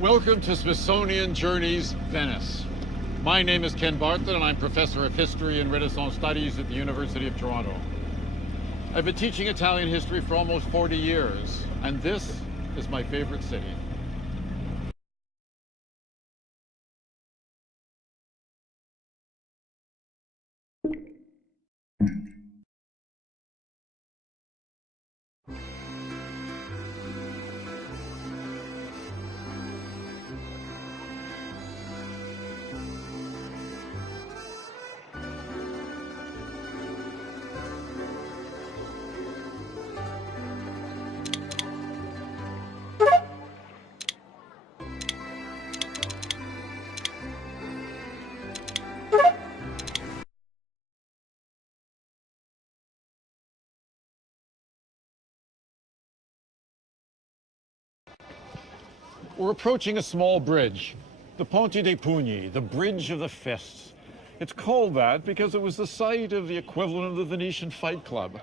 Welcome to Smithsonian Journeys, Venice. My name is Ken Bartlett, and I'm Professor of History and Renaissance Studies at the University of Toronto. I've been teaching Italian history for almost 40 years, and this is my favorite city. We're approaching a small bridge, the Ponte dei Pugni, the Bridge of the Fists. It's called that because it was the site of the equivalent of the Venetian Fight Club.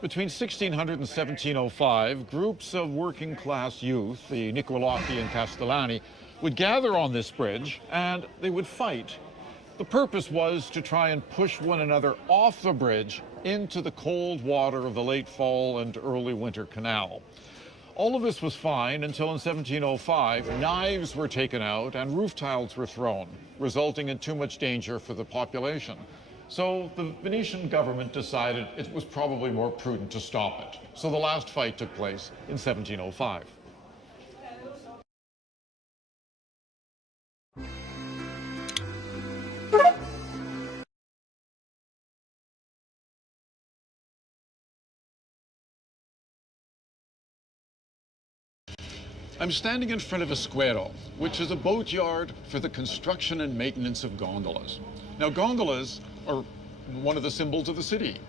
Between 1600 and 1705, groups of working class youth, the Nicolacchi and Castellani, would gather on this bridge and they would fight. The purpose was to try and push one another off the bridge into the cold water of the late fall and early winter canal. All of this was fine until in 1705, knives were taken out and roof tiles were thrown, resulting in too much danger for the population. So the Venetian government decided it was probably more prudent to stop it. So the last fight took place in 1705. I'm standing in front of a squero, which is a boatyard for the construction and maintenance of gondolas. Now, gondolas are one of the symbols of the city,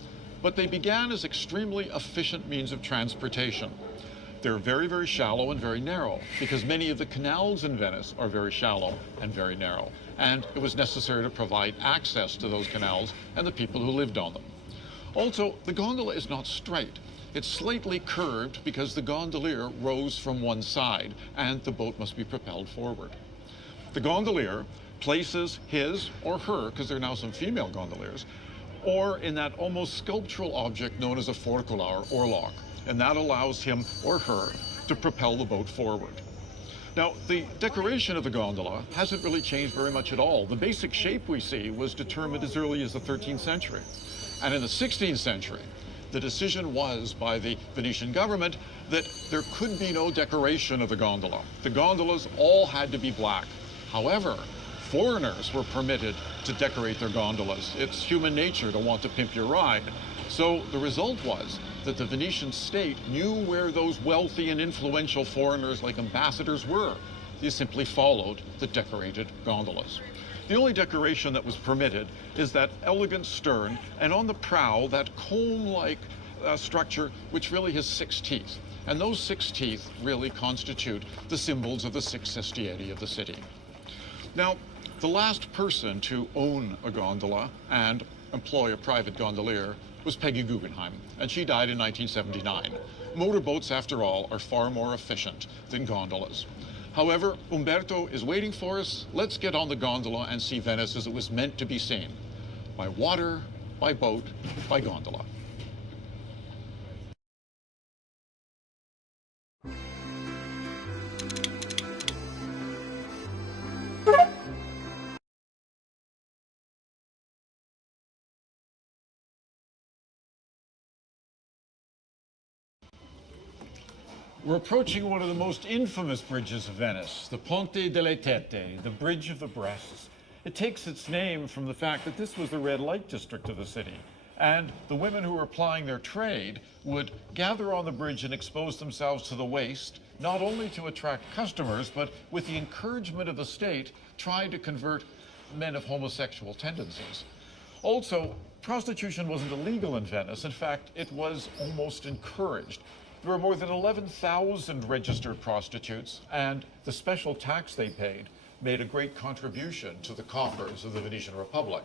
but they began as extremely efficient means of transportation. They're very, very shallow and very narrow, because many of the canals in Venice are very shallow and very narrow, and it was necessary to provide access to those canals and the people who lived on them. Also, the gondola is not straight. It's slightly curved because the gondolier rows from one side and the boat must be propelled forward. The gondolier places his or her, because there are now some female gondoliers, or in that almost sculptural object known as a forcular or lock, and that allows him or her to propel the boat forward. Now, the decoration of the gondola hasn't really changed very much at all. The basic shape we see was determined as early as the 13th century. And in the 16th century, the decision was by the Venetian government that there could be no decoration of the gondola. The gondolas all had to be black. However, foreigners were permitted to decorate their gondolas. It's human nature to want to pimp your ride. So the result was that the Venetian state knew where those wealthy and influential foreigners like ambassadors were. They simply followed the decorated gondolas. The only decoration that was permitted is that elegant stern, and on the prow, that comb-like structure, which really has 6 teeth. And those 6 teeth really constitute the symbols of the 6 sestieri of the city. Now, the last person to own a gondola and employ a private gondolier was Peggy Guggenheim, and she died in 1979. Motorboats, after all, are far more efficient than gondolas. However, Umberto is waiting for us. Let's get on the gondola and see Venice as it was meant to be seen. By water, by boat, by gondola. We're approaching one of the most infamous bridges of Venice, the Ponte delle Tette, the Bridge of the Breasts. It takes its name from the fact that this was the red light district of the city. And the women who were applying their trade would gather on the bridge and expose themselves to the waist, not only to attract customers, but with the encouragement of the state, trying to convert men of homosexual tendencies. Also, prostitution wasn't illegal in Venice. In fact, it was almost encouraged. There were more than 11,000 registered prostitutes, and the special tax they paid made a great contribution to the coffers of the Venetian Republic.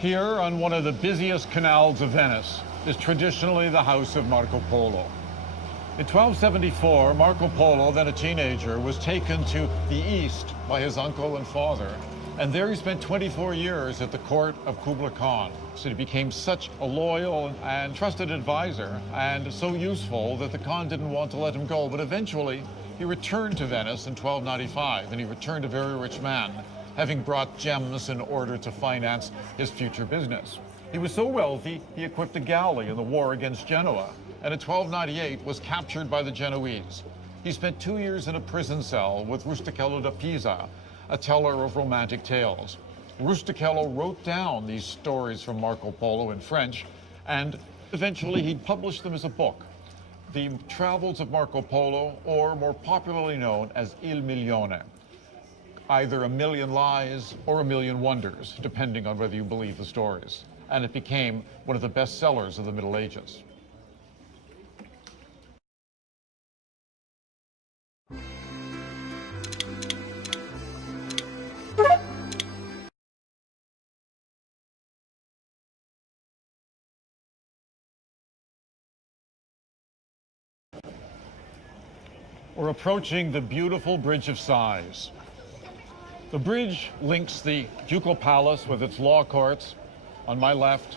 Here, on one of the busiest canals of Venice, is traditionally the house of Marco Polo. In 1274, Marco Polo, then a teenager, was taken to the east by his uncle and father, and there he spent 24 years at the court of Kublai Khan. So he became such a loyal and trusted advisor, and so useful that the Khan didn't want to let him go. But eventually, he returned to Venice in 1295, and he returned a very rich man, having brought gems in order to finance his future business. He was so wealthy, he equipped a galley in the war against Genoa, and in 1298 was captured by the Genoese. He spent 2 years in a prison cell with Rustichello da Pisa, a teller of romantic tales. Rustichello wrote down these stories from Marco Polo in French, and eventually he published them as a book, The Travels of Marco Polo, or more popularly known as Il Milione, either A Million Lies or A Million Wonders, depending on whether you believe the stories. And it became one of the best sellers of the Middle Ages. We're approaching the beautiful Bridge of Sighs. The bridge links the Ducal Palace with its law courts on my left,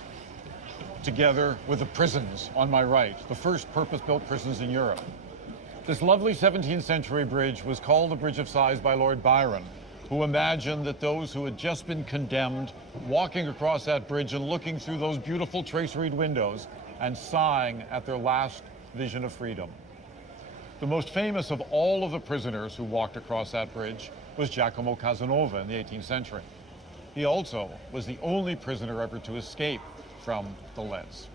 together with the prisons on my right, the first purpose-built prisons in Europe. This lovely 17th century bridge was called the Bridge of Sighs by Lord Byron, who imagined that those who had just been condemned walking across that bridge and looking through those beautiful traceried windows and sighing at their last vision of freedom. The most famous of all of the prisoners who walked across that bridge was Giacomo Casanova in the 18th century. He also was the only prisoner ever to escape from the leads.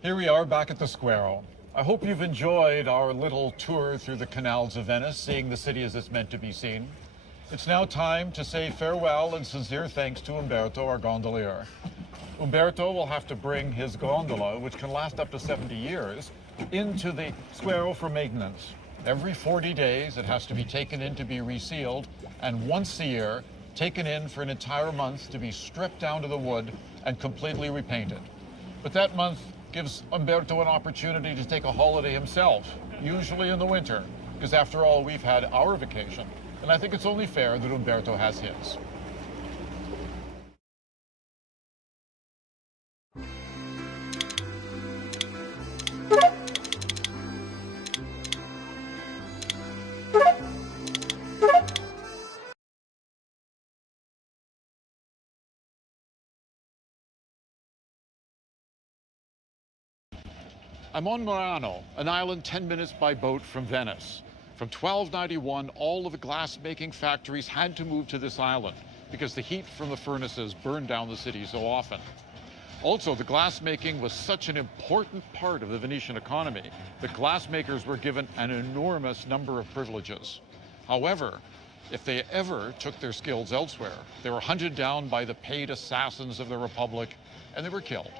Here we are back at the Square. I hope you've enjoyed our little tour through the canals of Venice, seeing the city as it's meant to be seen. It's now time to say farewell and sincere thanks to Umberto, our gondolier. Umberto will have to bring his gondola, which can last up to 70 years, into the Square for maintenance. Every 40 days, it has to be taken in to be resealed, and once a year, taken in for an entire month to be stripped down to the wood and completely repainted. But that month gives Umberto an opportunity to take a holiday himself, usually in the winter, because after all, we've had our vacation, and I think it's only fair that Umberto has his. I'm on Murano, an island 10 minutes by boat from Venice. From 1291, all of the glass-making factories had to move to this island because the heat from the furnaces burned down the city so often. Also, the glass-making was such an important part of the Venetian economy that glassmakers were given an enormous number of privileges. However, if they ever took their skills elsewhere, they were hunted down by the paid assassins of the Republic, and they were killed.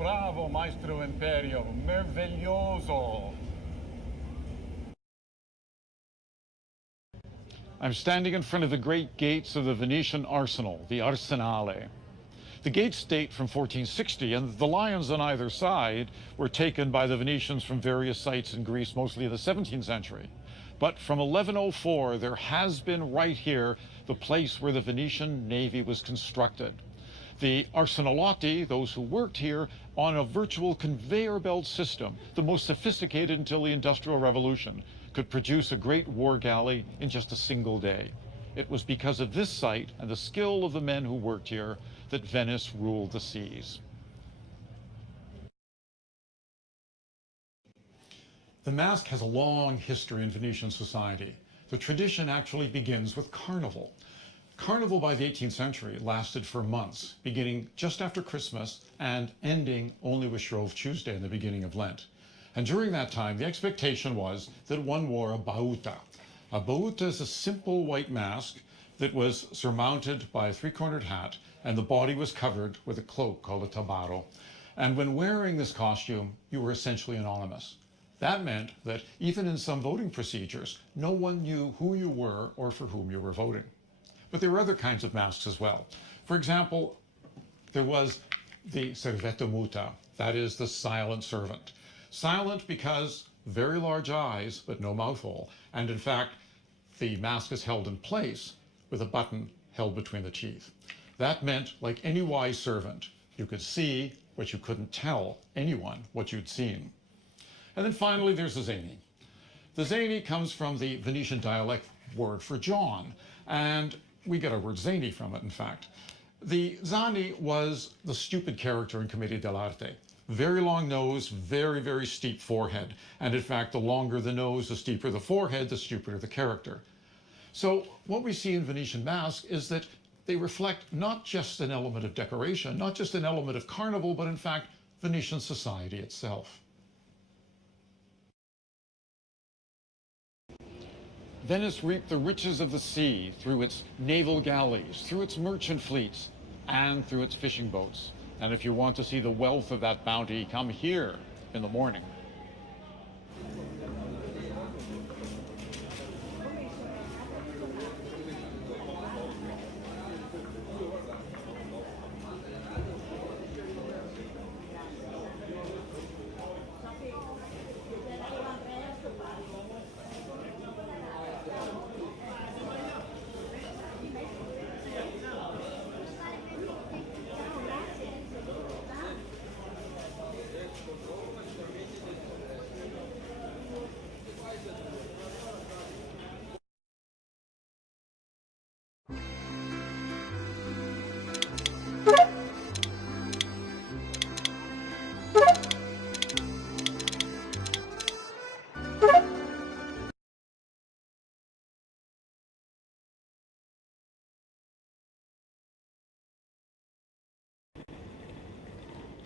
Bravo, Maestro Imperio. Meraviglioso. I'm standing in front of the great gates of the Venetian arsenal, the Arsenale. The gates date from 1460, and the lions on either side were taken by the Venetians from various sites in Greece, mostly in the 17th century. But from 1104, there has been right here the place where the Venetian navy was constructed. The arsenalotti, those who worked here, on a virtual conveyor belt system, the most sophisticated until the Industrial Revolution, could produce a great war galley in just a single day. It was because of this site and the skill of the men who worked here that Venice ruled the seas. The mask has a long history in Venetian society. The tradition actually begins with Carnival. Carnival by the 18th century lasted for months, beginning just after Christmas and ending only with Shrove Tuesday in the beginning of Lent. And during that time, the expectation was that one wore a bauta. A bauta is a simple white mask that was surmounted by a three-cornered hat, and the body was covered with a cloak called a tabaro. And when wearing this costume, you were essentially anonymous. That meant that even in some voting procedures, no one knew who you were or for whom you were voting. But there were other kinds of masks as well. For example, there was the servetto muta, that is the silent servant. Silent because very large eyes, but no mouth hole. And in fact, the mask is held in place with a button held between the teeth. That meant, like any wise servant, you could see, but you couldn't tell anyone what you'd seen. And then finally, there's the zany. The zany comes from the Venetian dialect word for John, and we get our word zany from it, in fact. The zani was the stupid character in Commedia dell'arte. Very long nose, very, very steep forehead. And in fact, the longer the nose, the steeper the forehead, the stupider the character. So what we see in Venetian masks is that they reflect not just an element of decoration, not just an element of carnival, but in fact, Venetian society itself. Venice reaped the riches of the sea through its naval galleys, through its merchant fleets, and through its fishing boats. And if you want to see the wealth of that bounty, come here in the morning.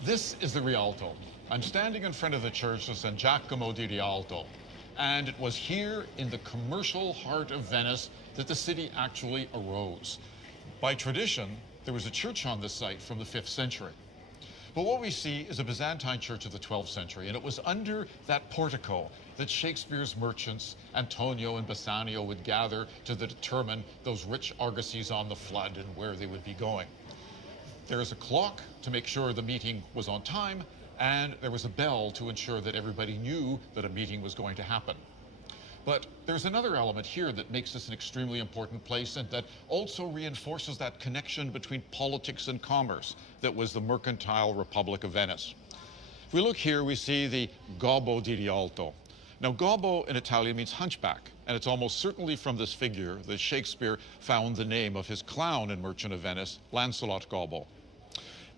This is the Rialto. I'm standing in front of the church of San Giacomo di Rialto, and it was here in the commercial heart of Venice that the city actually arose. By tradition, there was a church on this site from the 5th century. But what we see is a Byzantine church of the 12th century, and it was under that portico that Shakespeare's merchants, Antonio and Bassanio, would gather to determine those rich argosies on the flood and where they would be going. There is a clock to make sure the meeting was on time, and there was a bell to ensure that everybody knew that a meeting was going to happen. But there's another element here that makes this an extremely important place and that also reinforces that connection between politics and commerce that was the mercantile Republic of Venice. If we look here, we see the Gobbo di Rialto. Now, gobbo in Italian means hunchback, and it's almost certainly from this figure that Shakespeare found the name of his clown in Merchant of Venice, Lancelot Gobbo.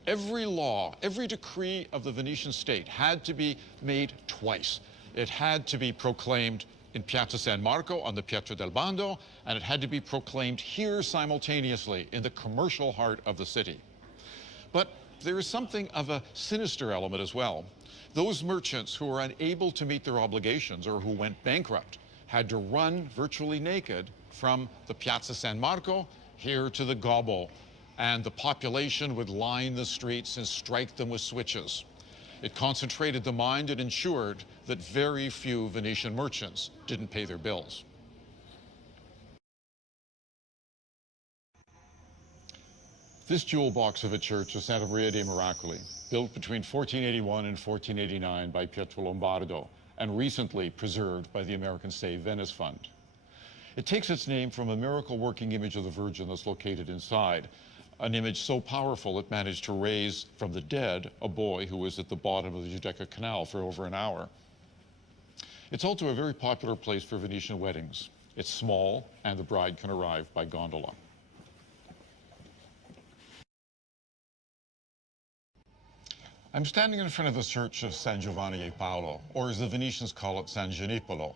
Every law, every decree of the Venetian state had to be made twice. It had to be proclaimed in Piazza San Marco on the Piazza del Bando, and it had to be proclaimed here simultaneously in the commercial heart of the city. But there is something of a sinister element as well. Those merchants who were unable to meet their obligations or who went bankrupt had to run virtually naked from the Piazza San Marco here to the Gobbo, and the population would line the streets and strike them with switches. It concentrated the mind and ensured that very few Venetian merchants didn't pay their bills. This jewel box of a church is Santa Maria dei Miracoli, built between 1481 and 1489 by Pietro Lombardo, and recently preserved by the American Save Venice Fund. It takes its name from a miracle-working image of the Virgin that's located inside, an image so powerful it managed to raise from the dead a boy who was at the bottom of the Giudecca Canal for over an hour. It's also a very popular place for Venetian weddings. It's small, and the bride can arrive by gondola. I'm standing in front of the church of San Giovanni e Paolo, or as the Venetians call it, San Gianicolo.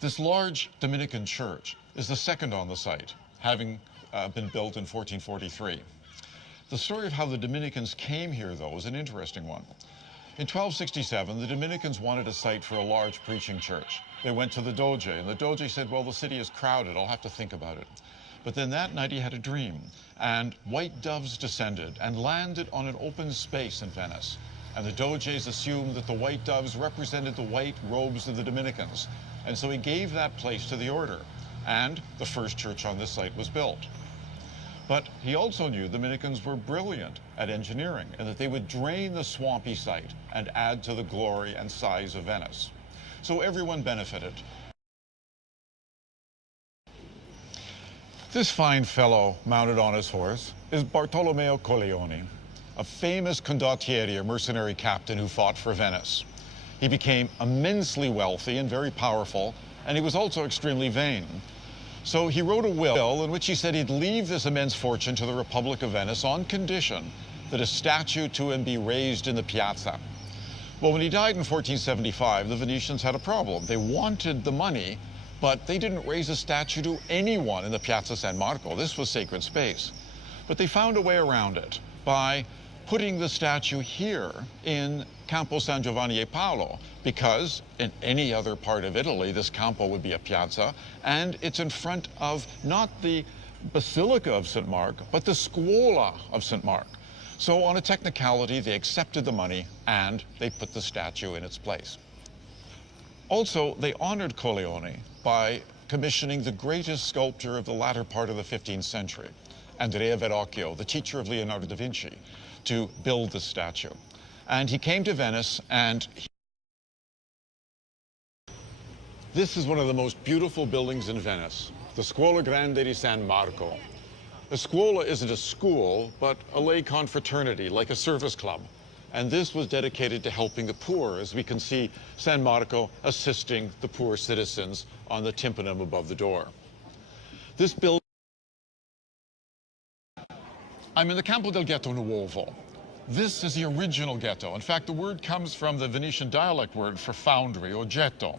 This large Dominican church is the second on the site, having been built in 1443. The story of how the Dominicans came here, though, is an interesting one. In 1267, the Dominicans wanted a site for a large preaching church. They went to the Doge, and the Doge said, well, the city is crowded, I'll have to think about it. But then that night he had a dream, and white doves descended and landed on an open space in Venice. And the Doges assumed that the white doves represented the white robes of the Dominicans. And so he gave that place to the order, and the first church on this site was built. But he also knew the Dominicans were brilliant at engineering, and that they would drain the swampy site and add to the glory and size of Venice. So everyone benefited. This fine fellow mounted on his horse is Bartolomeo Colleoni, a famous condottieri, or mercenary captain who fought for Venice. He became immensely wealthy and very powerful, and he was also extremely vain. So he wrote a will in which he said he'd leave this immense fortune to the Republic of Venice on condition that a statue to him be raised in the piazza. Well, when he died in 1475, the Venetians had a problem. They wanted the money, but they didn't raise a statue to anyone in the Piazza San Marco. This was sacred space. But they found a way around it by putting the statue here in Campo San Giovanni e Paolo, because in any other part of Italy, this campo would be a piazza, and it's in front of not the Basilica of St. Mark, but the Scuola of St. Mark. So on a technicality, they accepted the money and they put the statue in its place. Also, they honored Colleoni by commissioning the greatest sculptor of the latter part of the 15th century, Andrea Verrocchio, the teacher of Leonardo da Vinci, to build the statue. And he came to Venice, and this is one of the most beautiful buildings in Venice, the Scuola Grande di San Marco. A scuola isn't a school, but a lay confraternity, like a service club. And this was dedicated to helping the poor, as we can see San Marco assisting the poor citizens on the tympanum above the door. This building... I'm in the Campo del Ghetto Nuovo. This is the original ghetto. In fact, the word comes from the Venetian dialect word for foundry, or ghetto.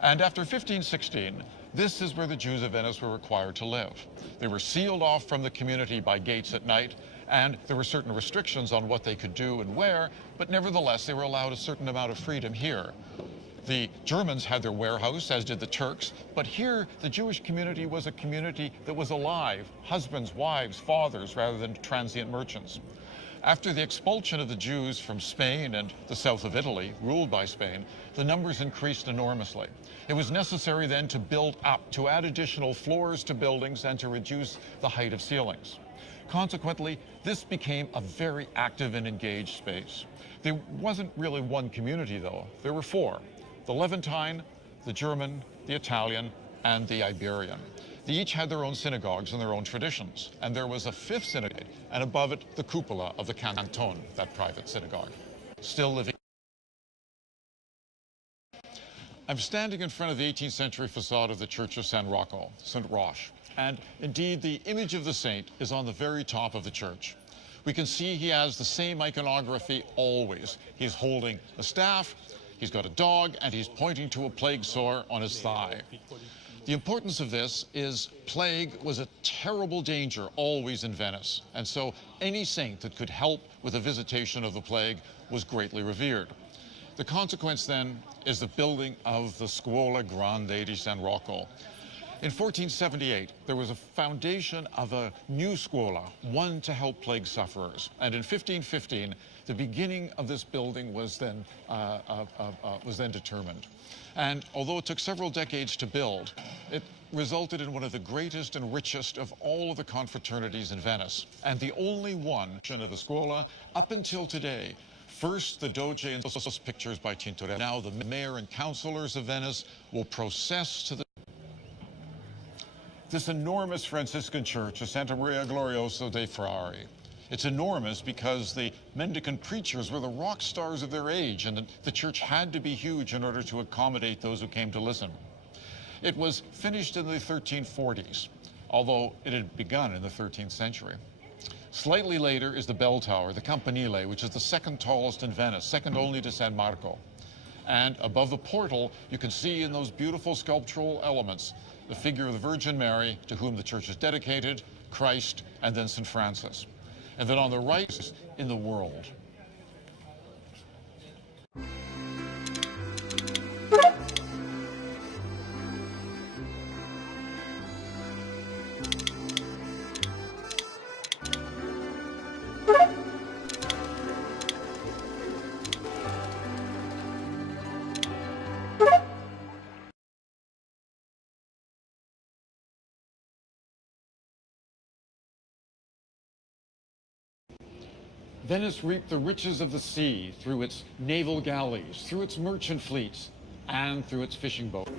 And after 1516, this is where the Jews of Venice were required to live. They were sealed off from the community by gates at night, and there were certain restrictions on what they could do and where, but nevertheless, they were allowed a certain amount of freedom here. The Germans had their warehouse, as did the Turks, but here the Jewish community was a community that was alive, husbands, wives, fathers, rather than transient merchants. After the expulsion of the Jews from Spain and the south of Italy, ruled by Spain, the numbers increased enormously. It was necessary then to build up, to add additional floors to buildings and to reduce the height of ceilings. Consequently, this became a very active and engaged space. There wasn't really one community, though. There were four: the Levantine, the German, the Italian, and the Iberian. They each had their own synagogues and their own traditions. And there was a fifth synagogue, and above it, the cupola of the Canton, that private synagogue, still living. I'm standing in front of the 18th century facade of the Church of San Rocco, St. Roch. And indeed, the image of the saint is on the very top of the church. We can see he has the same iconography always. He's holding a staff, he's got a dog, and he's pointing to a plague sore on his thigh. The importance of this is plague was a terrible danger always in Venice, and so any saint that could help with the visitation of the plague was greatly revered. The consequence then is the building of the Scuola Grande di San Rocco. In 1478, there was a foundation of a new scuola, one to help plague sufferers. And in 1515, the beginning of this building was then determined. And although it took several decades to build, it resulted in one of the greatest and richest of all of the confraternities in Venice, and the only one of the scuola up until today. First, the Doge and those pictures by Tintoretto. Now, the mayor and councilors of Venice will process to the... This enormous Franciscan church is Santa Maria Glorioso dei Frari. It's enormous because the mendicant preachers were the rock stars of their age, and the church had to be huge in order to accommodate those who came to listen. It was finished in the 1340s, although it had begun in the 13th century. Slightly later is the bell tower, the Campanile, which is the second tallest in Venice, second only to San Marco. And above the portal, you can see in those beautiful sculptural elements the figure of the Virgin Mary, to whom the church is dedicated, Christ, and then St. Francis. And then on the right, in the world. Venice reaped the riches of the sea through its naval galleys, through its merchant fleets, and through its fishing boats.